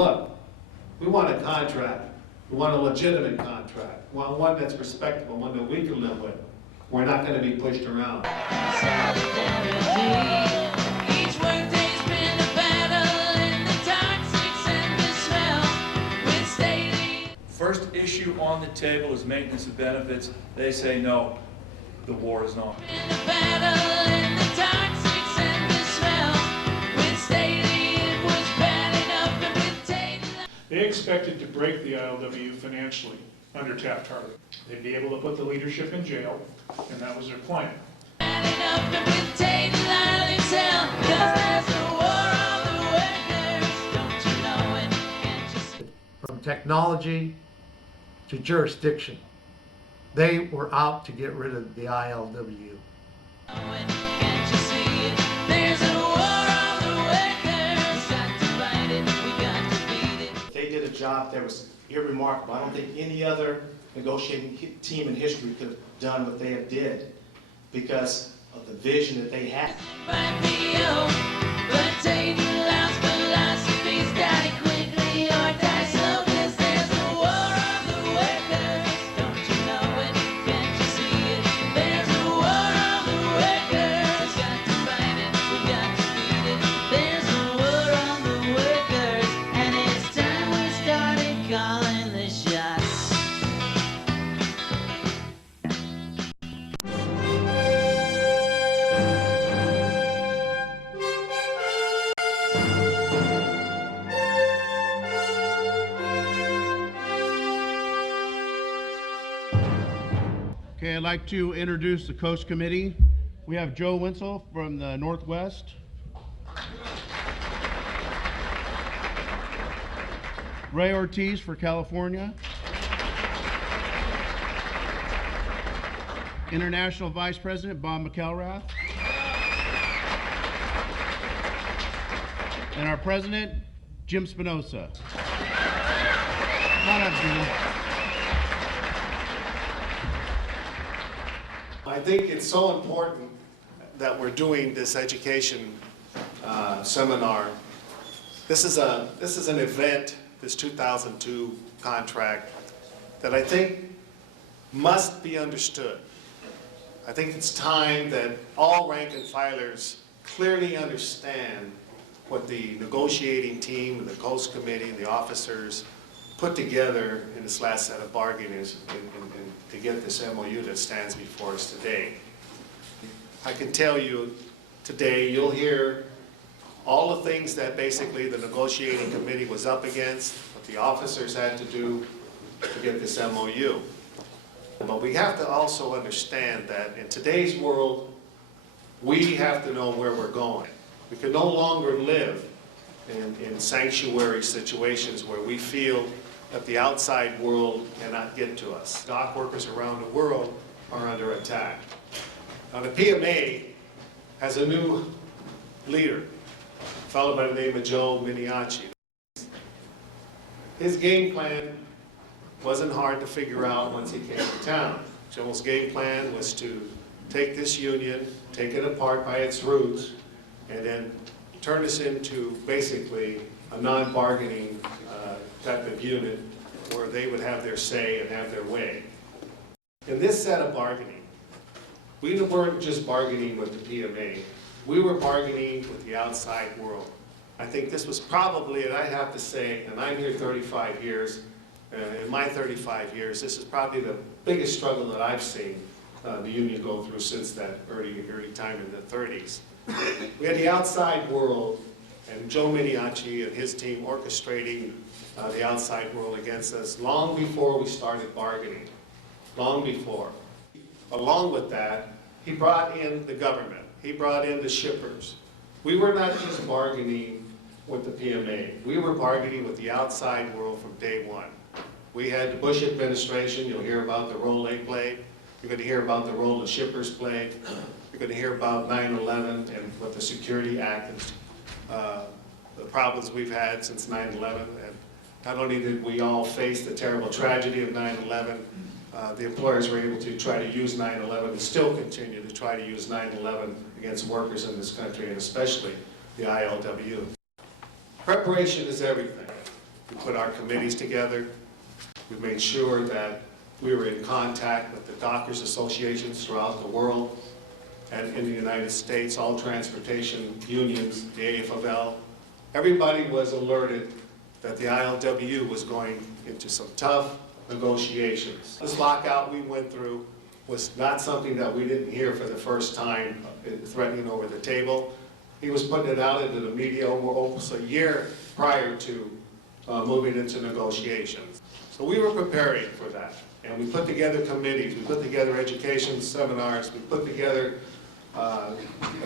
look, we want a contract. We want a legitimate contract. We want one that's respectable, one that we can live with. We're not going to be pushed around. First issue on the table is maintenance of benefits. They say no, the war is on. They expected to break the ILWU financially under Taft-Hartley. They'd be able to put the leadership in jail, and that was their plan. From technology to jurisdiction, they were out to get rid of the ILWU. They did a job that was irremarkable. I don't think any other negotiating team in history could have done what they did because of the vision that they had. Okay, I'd like to introduce the Coast Committee. We have Joe Winsel from the Northwest. Ray Ortiz for California. International Vice President Bob McElrath. And our President, Jim Spinoza. Come on up, Jim. I think it's so important that we're doing this education seminar. This is an event, this 2002 contract, that I think must be understood. I think it's time that all rank and filers clearly understand what the negotiating team and the Coast Committee and the officers put together in this last set of bargainings to get this MOU that stands before us today. I can tell you today you'll hear all the things that basically the negotiating committee was up against, what the officers had to do to get this MOU. But we have to also understand that in today's world, we have to know where we're going. We can no longer live in sanctuary situations where we feel that the outside world cannot get to us. Dock workers around the world are under attack. Now the PMA has a new leader, a fellow by the name of Joe Miniacci. His game plan wasn't hard to figure out once he came to town. Joe's game plan was to take this union, take it apart by its roots, and then turn us into basically a non-bargaining type of unit where they would have their say and have their way. In this set of bargaining, we weren't just bargaining with the PMA, we were bargaining with the outside world. I think this was probably, and I have to say, and I'm here 35 years, in my 35 years, this is probably the biggest struggle that I've seen the union go through since that early time in the 30s. We had the outside world and Joe Miniacci and his team orchestrating the outside world against us long before we started bargaining, long before. Along with that, he brought in the government. He brought in the shippers. We were not just bargaining with the PMA. We were bargaining with the outside world from day one. We had the Bush administration. You'll hear about the role they played. You're going to hear about the role the shippers played. You're going to hear about 9/11 and what the Security Act and the problems we've had since 9/11. And not only did we all face the terrible tragedy of 9/11, the employers were able to try to use 9/11 and still continue to try to use 9/11 against workers in this country, and especially the ILWU. Preparation is everything. We put our committees together. We made sure that we were in contact with the doctors' associations throughout the world and in the United States, all transportation unions, the AFL. Everybody was alerted that the ILWU was going into some tough negotiations. This lockout we went through was not something that we didn't hear for the first time threatening over the table. He was putting it out into the media almost a year prior to moving into negotiations. So we were preparing for that. And we put together committees, we put together education seminars, we put together a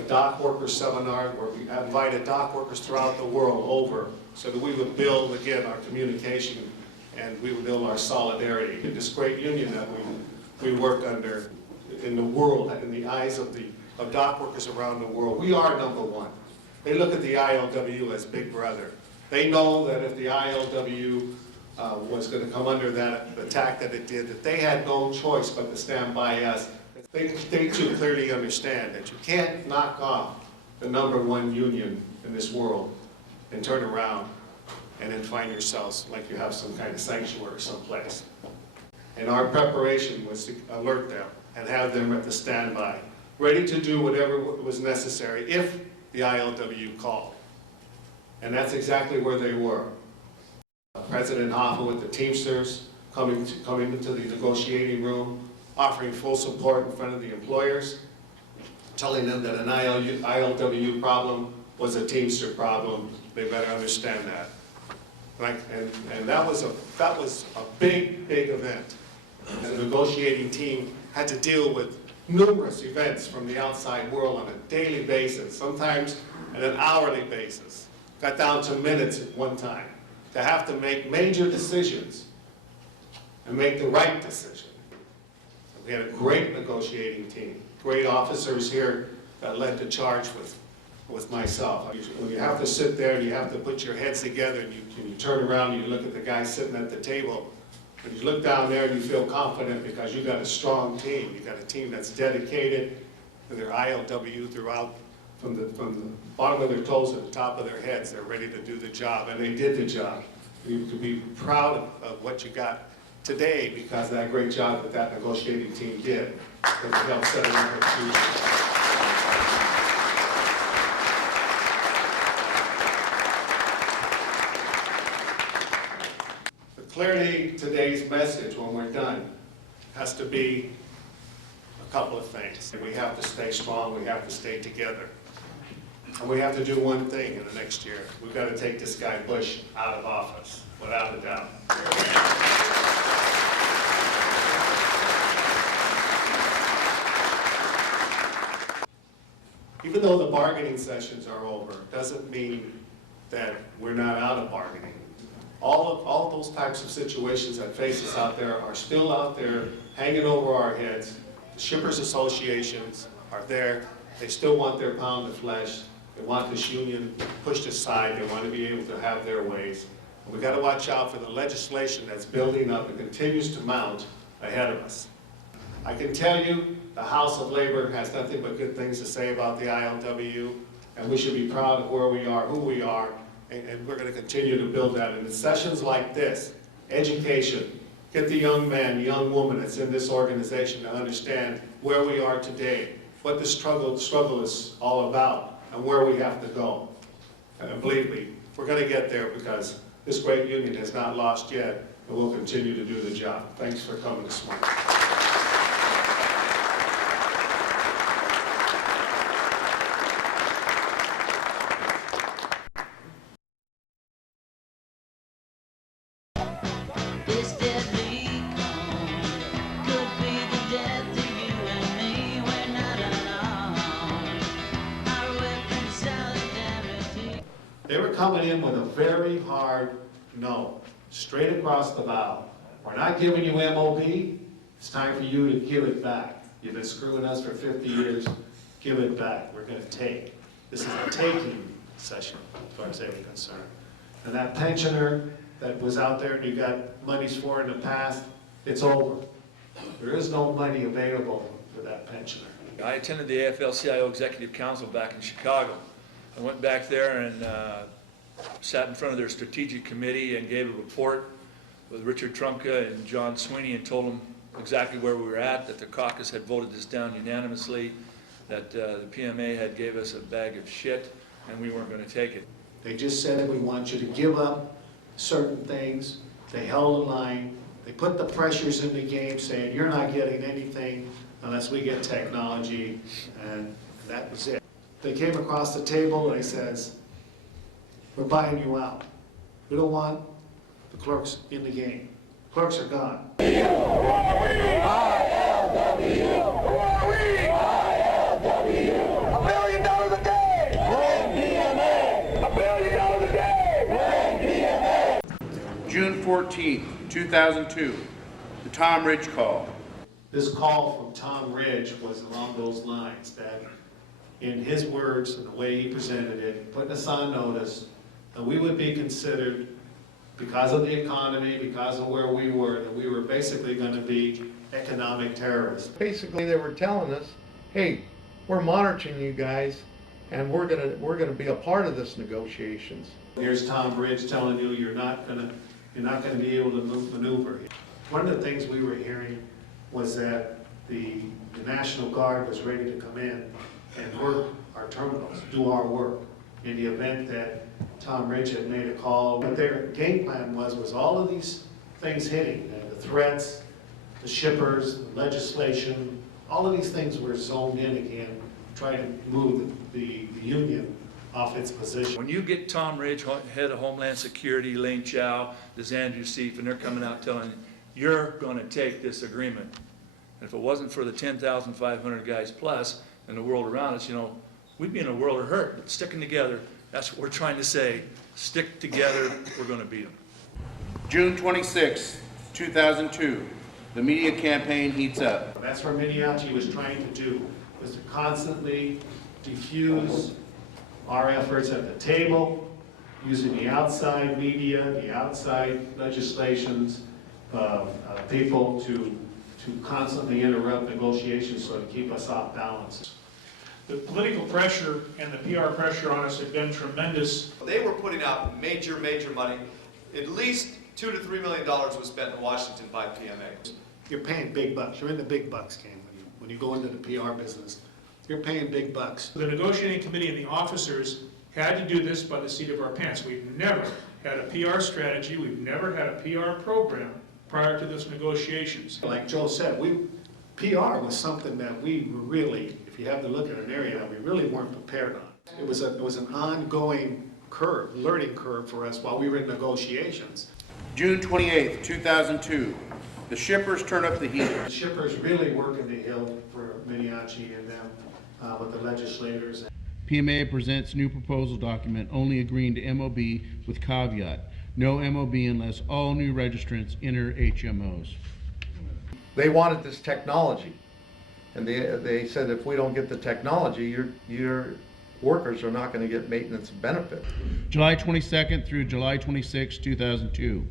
dock workers seminar where we invited dock workers throughout the world over so that we would build, again, our communication and we would build our solidarity. In this great union that we work under in the world, in the eyes of dock workers around the world, we are number one. They look at the ILWU as big brother. They know that if the ILWU was going to come under that attack that it did, that they had no choice but to stand by us. They too clearly understand that you can't knock off the #1 union in this world and turn around and then find yourselves like you have some kind of sanctuary someplace. And our preparation was to alert them and have them at the standby, ready to do whatever was necessary if the ILWU called. And that's exactly where they were. President Hoffa with the Teamsters coming into the negotiating room, offering full support in front of the employers, telling them that an ILWU problem was a Teamster problem. They better understand that. And that was a big, big event. And the negotiating team had to deal with numerous events from the outside world on a daily basis, sometimes on an hourly basis. Got down to minutes at one time, to have to make major decisions and make the right decision. We had a great negotiating team, great officers here that led the charge with myself. When you have to sit there and you have to put your heads together and you turn around and you look at the guy sitting at the table, and you look down there and you feel confident because you got a strong team. You got a team that's dedicated to their ILWU throughout, from the bottom of their toes to the top of their heads. They're ready to do the job, and they did the job. You could be proud of what you got today because of that great job that negotiating team did. Because it helped set it up for the future. Clearly, today's message, when we're done, has to be a couple of things. We have to stay strong, we have to stay together. And we have to do one thing in the next year. We've got to take this guy Bush out of office, without a doubt. Even though the bargaining sessions are over, doesn't mean that we're not out of bargaining. All those types of situations that face us out there are still out there, hanging over our heads. The shippers associations are there. They still want their pound of flesh. They want this union pushed aside. They want to be able to have their ways. And we've got to watch out for the legislation that's building up and continues to mount ahead of us. I can tell you the House of Labor has nothing but good things to say about the ILWU, and we should be proud of where we are, who we are, and we're going to continue to build that. And in sessions like this, education, get the young man, the young woman that's in this organization to understand where we are today, what the struggle is all about, and where we have to go. And believe me, we're going to get there because this great union has not lost yet, and we'll continue to do the job. Thanks for coming this morning. They were coming in with a very hard no, straight across the bow. We're not giving you MOP, it's time for you to give it back. You've been screwing us for 50 years, give it back. We're going to take. This is a taking session, as far as they're concerned. And that pensioner that was out there and you got monies for in the past, it's over. There is no money available for that pensioner. I attended the AFL-CIO Executive Council back in Chicago. I went back there and sat in front of their strategic committee and gave a report with Richard Trumka and John Sweeney and told them exactly where we were at, that the caucus had voted this down unanimously, that the PMA had gave us a bag of shit and we weren't going to take it. They just said, we want you to give up certain things. They held the line. They put the pressures in the game saying, you're not getting anything unless we get technology, and that was it. They came across the table and they says, we're buying you out. We don't want the clerks in the game. Clerks are gone. June 14th, 2002, the Tom Ridge call. This call from Tom Ridge was along those lines, that in his words and the way he presented it, putting us on notice that we would be considered, because of the economy, because of where we were, that we were basically going to be economic terrorists. Basically, they were telling us, hey, we're monitoring you guys, and we're gonna be a part of this negotiations. Here's Tom Ridge telling you you're not gonna be able to maneuver. One of the things we were hearing was that the National Guard was ready to come in and work our terminals, do our work, in the event that Tom Ridge had made a call. What their game plan was all of these things hitting, the threats, the shippers, the legislation, all of these things were zoned in again, trying to move the union off its position. When you get Tom Ridge, head of Homeland Security, Lane Chow, this Andrew Seif, and they're coming out telling you, you're going to take this agreement. And if it wasn't for the 10,500 guys plus and the world around us, you know, we'd be in a world of hurt. But sticking together, that's what we're trying to say. Stick together, we're going to beat them. June 26th, 2002, the media campaign heats up. That's what Miniachi was trying to do, was to constantly diffuse our efforts at the table, using the outside media, the outside legislations, people to constantly interrupt negotiations so to keep us off balance. The political pressure and the PR pressure on us have been tremendous. They were putting out major money. At least $2 to $3 million was spent in Washington by PMA. You're paying big bucks. You're in the big bucks game when you go into the PR business. You're paying big bucks. The negotiating committee and the officers had to do this by the seat of our pants. We've never had a PR strategy. We've never had a PR program prior to this negotiations. Like Joe said, PR was something that we were really, if you have to look at an area that we really weren't prepared on. It was an ongoing curve, learning curve for us while we were in negotiations. June 28th, 2002, the shippers turn up the heat. The shippers really working the hill for Miniachi and them with the legislators. PMA presents new proposal document only agreeing to MOB with caveat, no MOB unless all new registrants enter HMOs. They wanted this technology, and they said if we don't get the technology, your workers are not going to get maintenance benefit. July 22nd through July 26, 2002.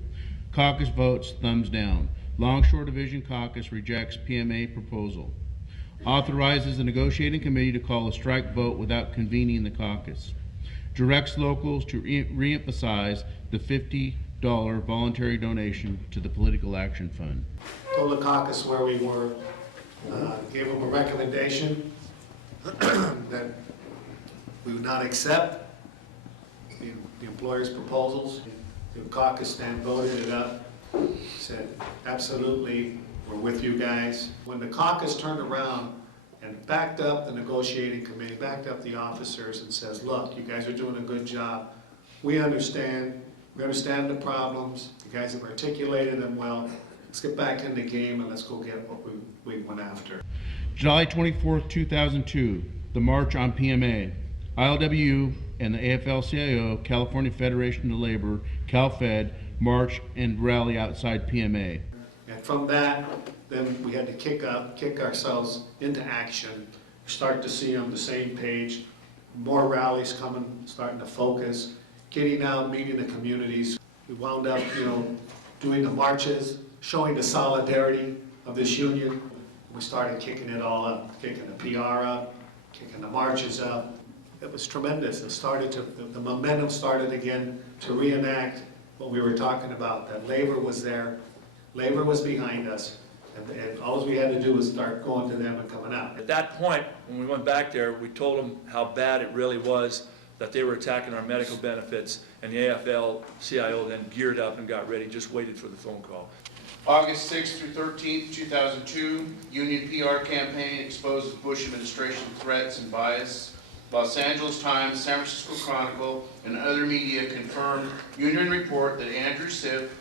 Caucus votes thumbs down. Longshore Division Caucus rejects PMA proposal. Authorizes the negotiating committee to call a strike vote without convening the caucus. Directs locals to re-emphasize the $50 voluntary donation to the Political Action Fund. Told the caucus where we were, gave them a recommendation that we would not accept the employer's proposals. The caucus then voted it up, said, absolutely, we're with you guys. When the caucus turned around and backed up the negotiating committee, backed up the officers and says, look, you guys are doing a good job. We understand the problems. You guys have articulated them well. Let's get back in the game and let's go get what we went after. July 24th, 2002, the March on PMA. ILWU and the AFL-CIO, California Federation of Labor, CalFed, march and rally outside PMA. And from that, then we had to kick ourselves into action, start to see on the same page, more rallies coming, starting to focus, getting out, meeting the communities. We wound up, doing the marches, showing the solidarity of this union. We started kicking it all up, kicking the PR up, kicking the marches up. it was tremendous. It started to, the momentum started again to reenact what we were talking about, that labor was there, labor was behind us, and all we had to do was start going to them and coming out. At that point, when we went back there, we told them how bad it really was, that they were attacking our medical benefits, and the AFL-CIO then geared up and got ready, just waited for the phone call. August 6th through 13th, 2002, Union PR campaign exposes Bush administration threats and bias. Los Angeles Times, San Francisco Chronicle, and other media confirmed Union report that Andrew Schiff,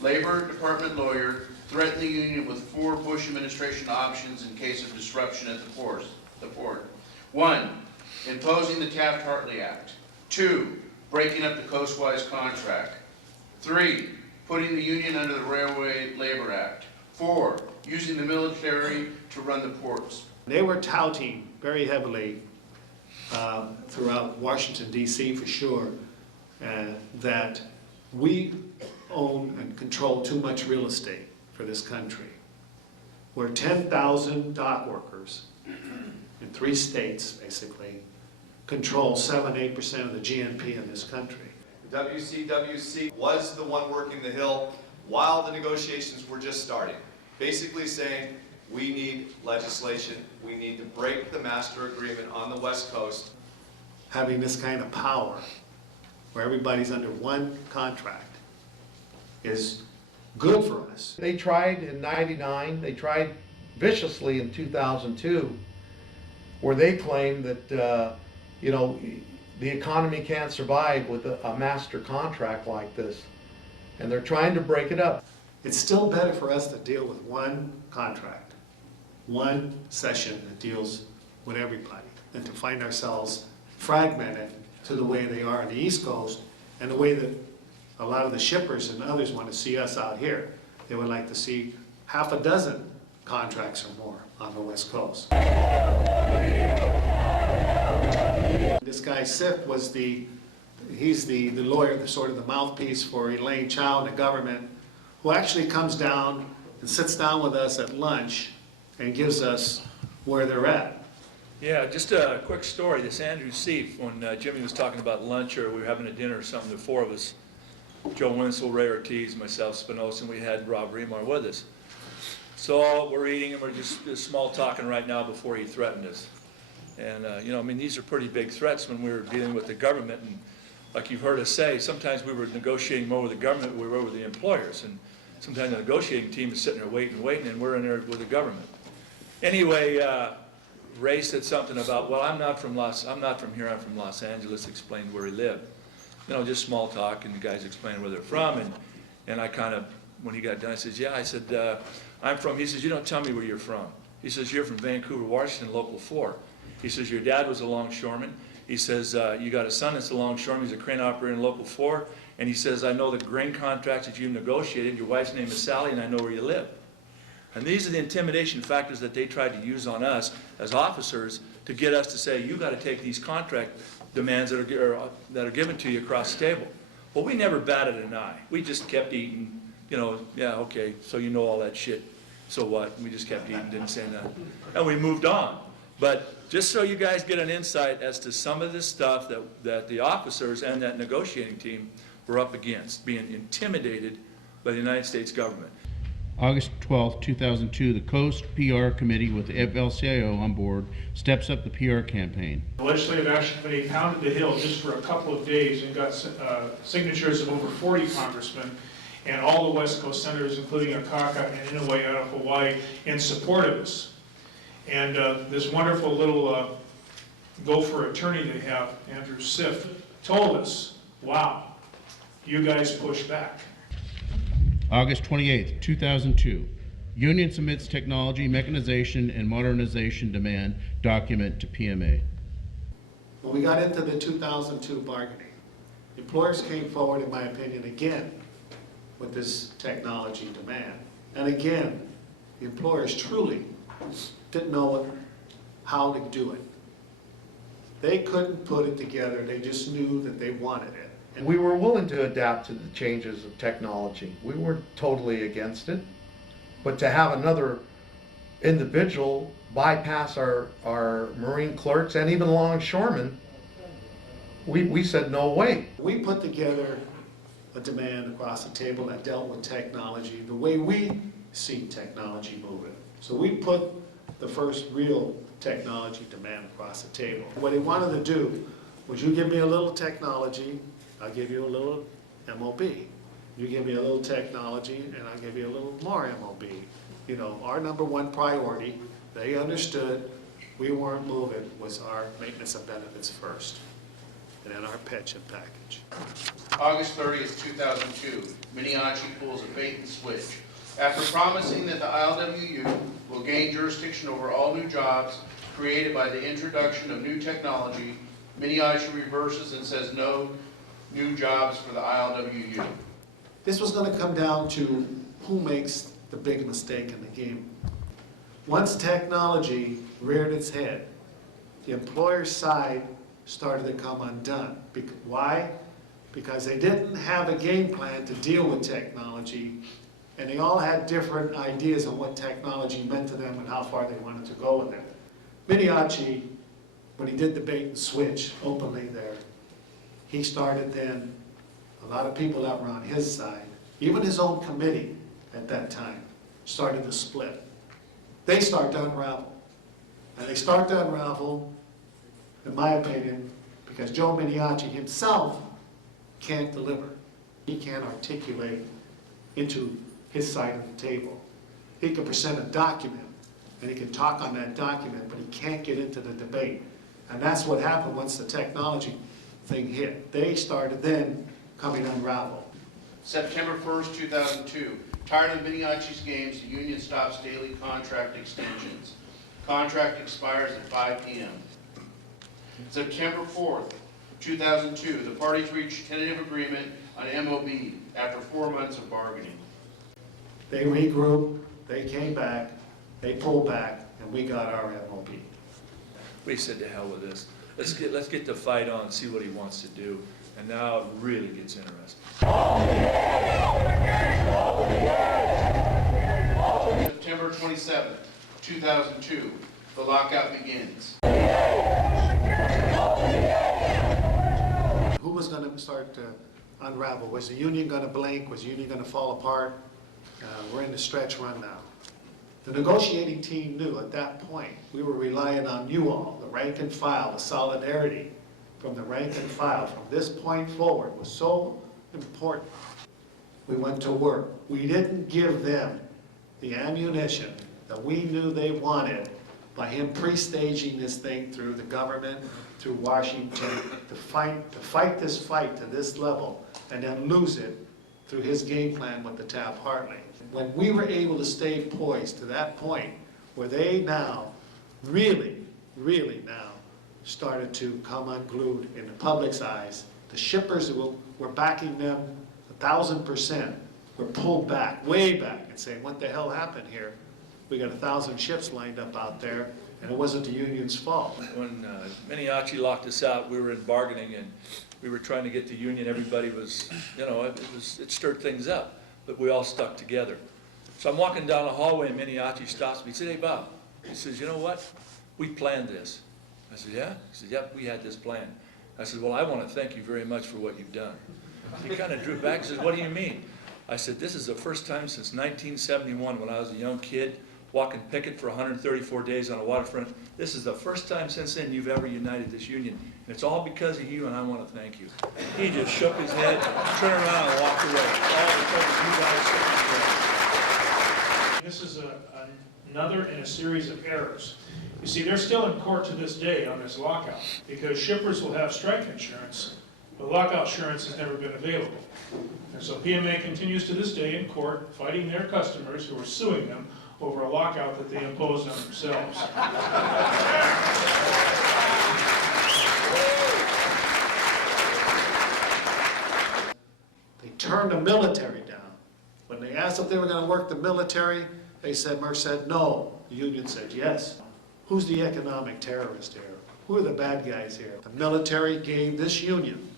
Labor Department lawyer, threatened the union with 4 Bush administration options in case of disruption at the port. 1, imposing the Taft-Hartley Act. 2, breaking up the coastwise contract. 3, putting the union under the Railway Labor Act. 4, using the military to run the ports. They were touting very heavily throughout Washington, D.C. for sure, that we own and control too much real estate for this country. We're 10,000 dock workers in 3 states, basically, control 7-8% of the GNP in this country. The WCWC was the one working the Hill while the negotiations were just starting, basically saying, we need legislation, we need to break the master agreement on the West Coast. Having this kind of power, where everybody's under one contract, is good for us. They tried in '99, they tried viciously in 2002, where they claimed that, you know, the economy can't survive with a master contract like this. And they're trying to break it up. It's still better for us to deal with one contract, one session that deals with everybody, than to find ourselves fragmented to the way they are on the East Coast and the way that a lot of the shippers and others want to see us out here. They would like to see 6 contracts or more on the West Coast. This guy Sip was he's the lawyer, the sort of the mouthpiece for Elaine Chao and the government, who actually comes down and sits down with us at lunch and gives us where they're at. Yeah, just a quick story. This Andrew Seif, when Jimmy was talking about lunch or we were having a dinner or something, the 4 of us, Joe Winslow, Ray Ortiz, myself, Spinoza, and we had Rob Remar with us. So we're eating and we're just small talking right now before he threatened us. And, you know, I mean, these are pretty big threats when we were dealing with the government. And like you've heard us say, sometimes we were negotiating more with the government than we were with the employers. And sometimes the negotiating team is sitting there waiting, and we're in there with the government. Anyway, Ray said something about, well, I'm not from here, I'm from Los Angeles, explained where he lived. You know, just small talk, and the guys explained where they're from, and I kind of, when he got done, I said, yeah, I said, I'm from, he says, you don't tell me where you're from. He says, you're from Vancouver, Washington, Local 4. He says, your dad was a longshoreman. He says, you got a son that's a longshoreman, he's a crane operator in Local 4, and he says, I know the grain contracts that you've negotiated, your wife's name is Sally, and I know where you live. And these are the intimidation factors that they tried to use on us as officers to get us to say, you got to take these contract demands that are given to you across the table. Well, we never batted an eye. We just kept eating, you know, yeah, okay, so you know all that shit. So what? We just kept eating, didn't say nothing. And we moved on. But just so you guys get an insight as to some of the stuff that the officers and that negotiating team were up against, being intimidated by the United States government. August 12, 2002, the Coast PR Committee with the FL-CIO on board steps up the PR campaign. The Legislative Action Committee pounded the Hill just for a couple of days and got signatures of over 40 congressmen and all the West Coast senators, including Akaka and Inouye out of Hawaii, in support of this. And this wonderful little gopher attorney they have, Andrew Schiff, told us, wow, you guys push back. August 28, 2002, Union submits technology, mechanization, and modernization demand document to PMA. When we got into the 2002 bargaining, employers came forward, in my opinion, again with this technology demand. And again, the employers truly didn't know how to do it. They couldn't put it together, they just knew that they wanted it. And We were willing to adapt to the changes of technology. We weren't totally against it. But to have another individual bypass our Marine clerks and even longshoremen we said, no way. We put together a demand across the table that dealt with technology, the way we see technology moving. So we put the first real technology demand across the table. What he wanted to do was, you give me a little technology, I'll give you a little MOB. You give me a little technology, and I'll give you a little more MOB. You know, our number one priority, they understood we weren't moving, was our maintenance and benefits first, and then our pension package. August 30th, 2002, Minnehachi pulls a bait and switch. After promising that the ILWU will gain jurisdiction over all new jobs created by the introduction of new technology, Minnehachi reverses and says no new jobs for the ILWU. This was going to come down to who makes the big mistake in the game. Once technology reared its head, the employer's side started to come undone. Why? Because they didn't have a game plan to deal with technology, and they all had different ideas on what technology meant to them and how far they wanted to go with it. Minnehachi, when he did the bait and switch openly there, he started then, a lot of people that were on his side, even his own committee at that time, started to split. They start to unravel. And they start to unravel, in my opinion, because Joe Minnehachi himself can't deliver. He can't articulate into his side of the table. He can present a document, and he can talk on that document, but he can't get into the debate. And that's what happened once the technology thing hit. They started then coming unraveled. September 1st, 2002. Tired of Minnehachi's games, the union stops daily contract extensions. Contract expires at 5 p.m. September 4th, 2002. The parties reached tentative agreement on MOB after 4 months of bargaining. They regrouped, they came back, they pulled back, and we got our MOB. We said to hell with this. Let's get the fight on, see what he wants to do. And now it really gets interesting. September 27th, 2002. The lockout begins. Who was going to start to unravel? Was the union going to blink? Was the union going to fall apart? We're in the stretch run now. The negotiating team knew at that point we were relying on you all, the rank and file, the solidarity from the rank and file from this point forward was so important. We went to work. We didn't give them the ammunition that we knew they wanted by him pre-staging this thing through the government, through Washington, to fight this fight to this level and then lose it through his game plan with the Taft-Hartley. When we were able to stay poised to that point where they now really now started to come unglued in the public's eyes, the shippers who were backing them 1,000% were pulled back, way back, and saying, what the hell happened here? We got 1,000 ships lined up out there, and it wasn't the union's fault. When Minnehachi locked us out, we were in bargaining, and we were trying to get the union. Everybody was, you know, it stirred things up, but we all stuck together. So I'm walking down the hallway, and Minnehachi stops me. He said, hey, Bob. He says, you know what? We planned this. I said, yeah? He said, yep, we had this plan. I said, well, I want to thank you very much for what you've done. He kind of drew back and said, what do you mean? I said, this is the first time since 1971 when I was a young kid walking picket for 134 days on a waterfront. This is the first time since then you've ever united this union. And it's all because of you, and I want to thank you. He just shook his head, turned around, and walked away. All because of you guys sitting there. This is another in a series of errors. You see, they're still in court to this day on this lockout because shippers will have strike insurance, but lockout insurance has never been available. And so PMA continues to this day in court fighting their customers who are suing them over a lockout that they imposed on themselves. They turned the military down. When they asked if they were going to work the military, they said, Merck said no. The union said yes. Who's the economic terrorist here? Who are the bad guys here? The military gave this union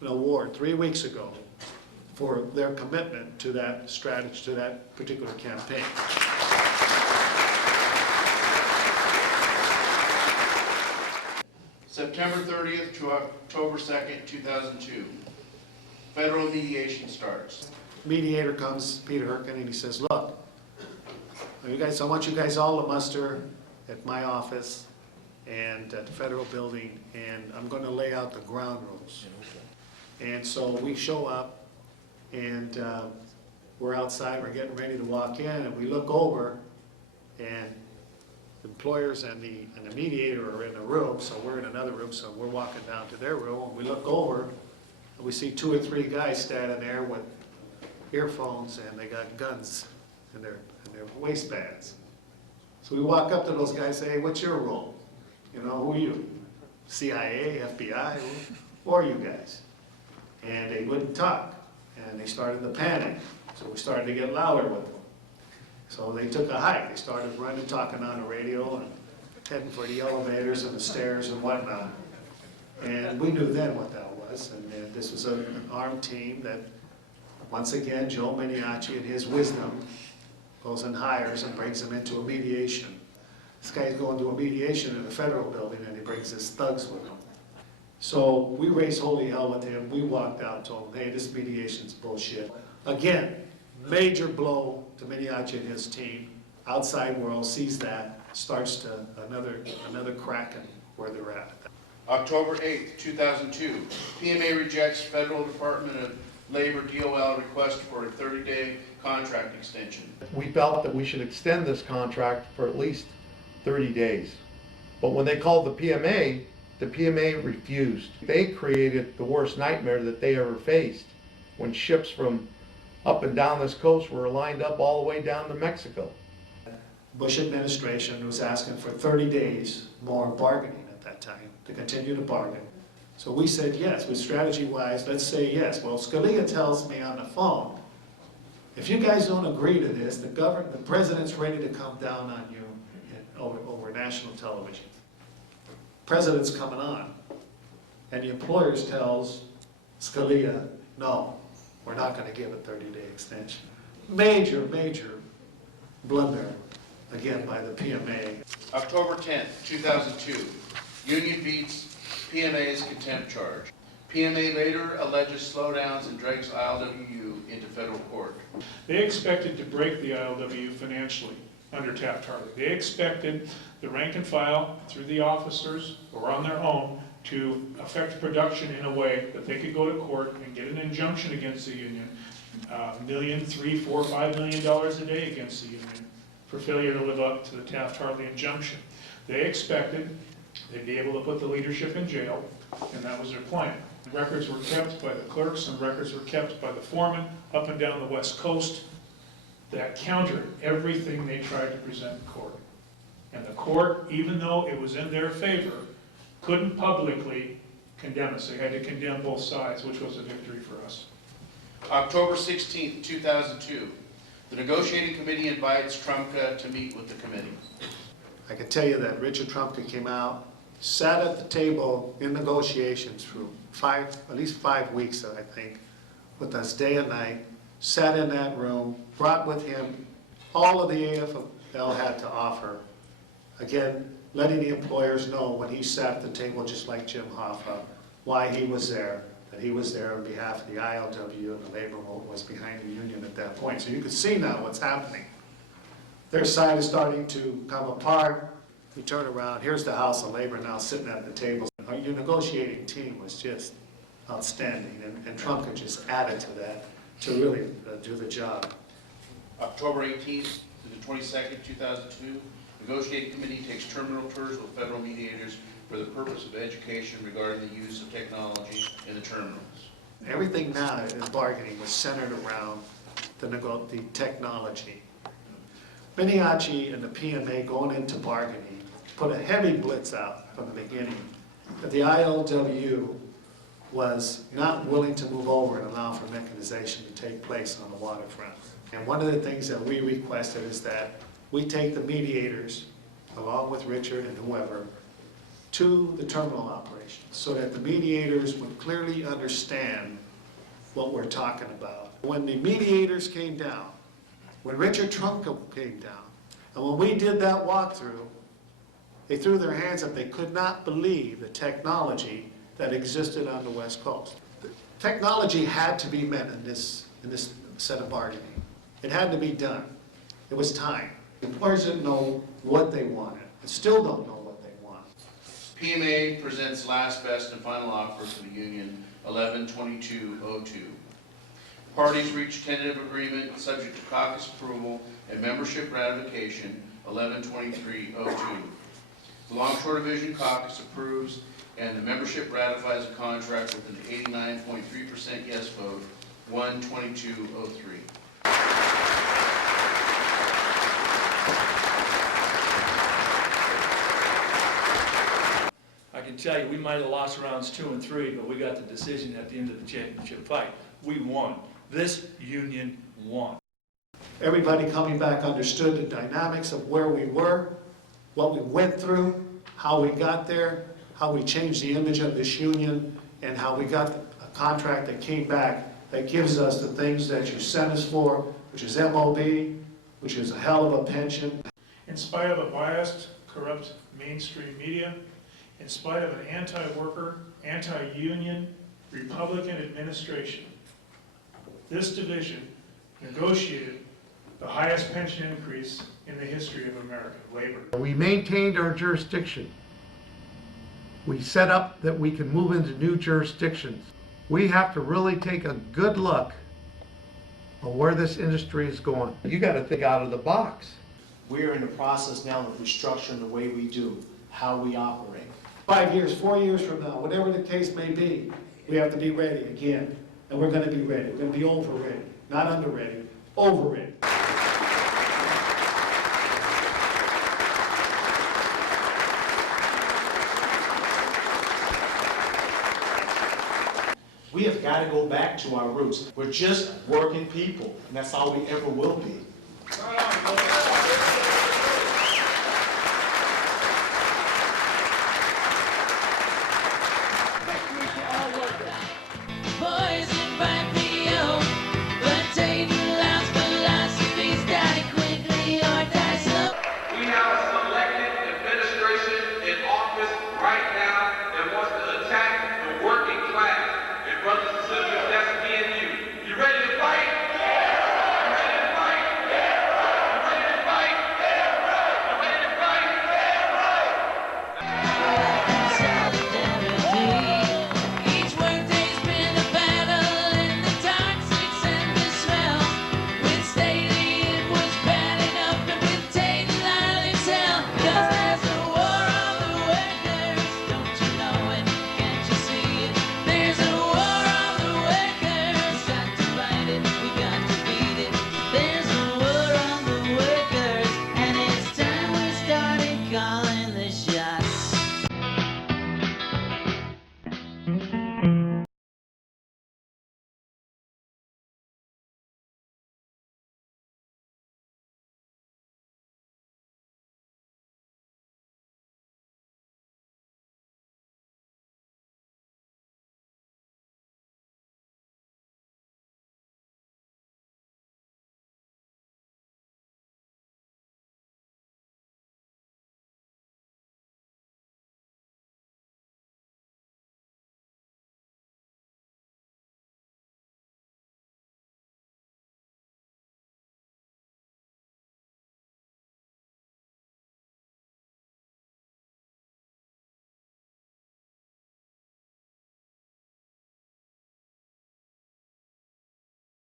an award 3 weeks ago for their commitment to that strategy, to that particular campaign. September 30th to October 2nd, 2002. Federal mediation starts. Mediator comes, Peter Herkin, and he says, look, you guys, I want you guys all to muster at my office and at the federal building, and I'm going to lay out the ground rules. And so we show up, and we're outside, we're getting ready to walk in, and we look over, and the employers and the mediator are in a room, so we're in another room, so we're walking down to their room, and we look over, and we see 2 or 3 guys standing there with earphones, and they got guns in their waistbands. So we walk up to those guys and say, hey, what's your role? You know, who are you? CIA, FBI, who are you guys? And they wouldn't talk, and they started to panic. So we started to get louder with them. So they took a hike. They started running, talking on the radio, and heading for the elevators and the stairs and whatnot. And we knew then what that was. And this was an armed team that, once again, Joe Miniacci, in his wisdom, goes and hires and brings them into a mediation. This guy's going to a mediation in the federal building, and he brings his thugs with him. So we raised holy hell with him. We walked out and told him, hey, this mediation's bullshit. Again, major blow to Miniacci and his team. Outside world sees that, starts to another crack in where they're at. October 8th, 2002. PMA rejects Federal Department of Labor DOL request for a 30-day contract extension. We felt that we should extend this contract for at least 30 days. But when they called the PMA refused. They created the worst nightmare that they ever faced when ships from up and down this coast were lined up all the way down to Mexico. Bush administration was asking for 30 days more bargaining at that time to continue to bargain. So we said yes, with strategy-wise, let's say yes. Well, Scalia tells me on the phone, if you guys don't agree to this, the president's ready to come down on you over national television. President's coming on. And the employers tells Scalia, no, we're not going to give a 30-day extension. Major, major blunder, again, by the PMA. October 10th, 2002. Union beats PMA's contempt charge. PMA later alleges slowdowns and drags ILWU into federal court. They expected to break the ILWU financially under Taft-Hartley. They expected the rank and file, through the officers or on their own, to affect production in a way that they could go to court and get an injunction against the union, $1 million, $3, $4, $5 million a day against the union for failure to live up to the Taft-Hartley injunction. They expected they'd be able to put the leadership in jail, and that was their plan. Records were kept by the clerks and records were kept by the foreman up and down the West Coast that countered everything they tried to present in court. And the court, even though it was in their favor, couldn't publicly condemn us. They had to condemn both sides, which was a victory for us. October 16th, 2002. The negotiating committee invites Trumka to meet with the committee. I can tell you that Richard Trumka came out, sat at the table in negotiations for at least 5 weeks, I think, with us day and night, sat in that room, brought with him all of the AFL had to offer. Again, letting the employers know when he sat at the table, just like Jim Hoffa, why he was there, that he was there on behalf of the ILW, and the labor movement was behind the union at that point. So you can see now what's happening. Their side is starting to come apart. We turn around, here's the House of Labor now sitting at the table. Your negotiating team was just outstanding, and Trumka just added to that to really do the job. October 18th to the 22nd, 2002. Negotiating committee takes terminal tours with federal mediators for the purpose of education regarding the use of technology in the terminals. Everything now in bargaining was centered around the technology. Miniacci and the PMA going into bargaining put a heavy blitz out from the beginning that the ILWU was not willing to move over and allow for mechanization to take place on the waterfront. And one of the things that we requested is that we take the mediators, along with Richard and whoever, to the terminal operations so that the mediators would clearly understand what we're talking about. When the mediators came down, when Richard Trumka came down, and when we did that walkthrough, They threw their hands up. They could not believe the technology that existed on the West Coast. The technology had to be met in this set of bargaining. It had to be done. It was time. Employers didn't know what they wanted, and still don't know what they want. PMA presents last best and final offer for the union 11/22/02. Parties reached tentative agreement subject to caucus approval and membership ratification 11/23/02. The Longshore Division caucus approves and the membership ratifies a contract with an 89.3% yes vote 1/22/03. I can tell you, we might have lost rounds 2 and 3, but we got the decision at the end of the championship fight. We won. This union won. Everybody coming back understood the dynamics of where we were, what we went through, how we got there, how we changed the image of this union, and how we got a contract that came back that gives us the things that you sent us for, which is MOB, which is a hell of a pension. In spite of a biased, corrupt mainstream media, in spite of an anti-worker, anti-union, Republican administration, this division negotiated the highest pension increase in the history of American labor. We maintained our jurisdiction. We set up that we can move into new jurisdictions. We have to really take a good look at where this industry is going. You got to think out of the box. We're in the process now of restructuring the way we do, how we operate. 5 years, 4 years from now, whatever the case may be, we have to be ready again. And we're going to be ready. We're going to be over ready. Not under ready, over ready. We have got to go back to our roots. We're just working people, and that's all we ever will be.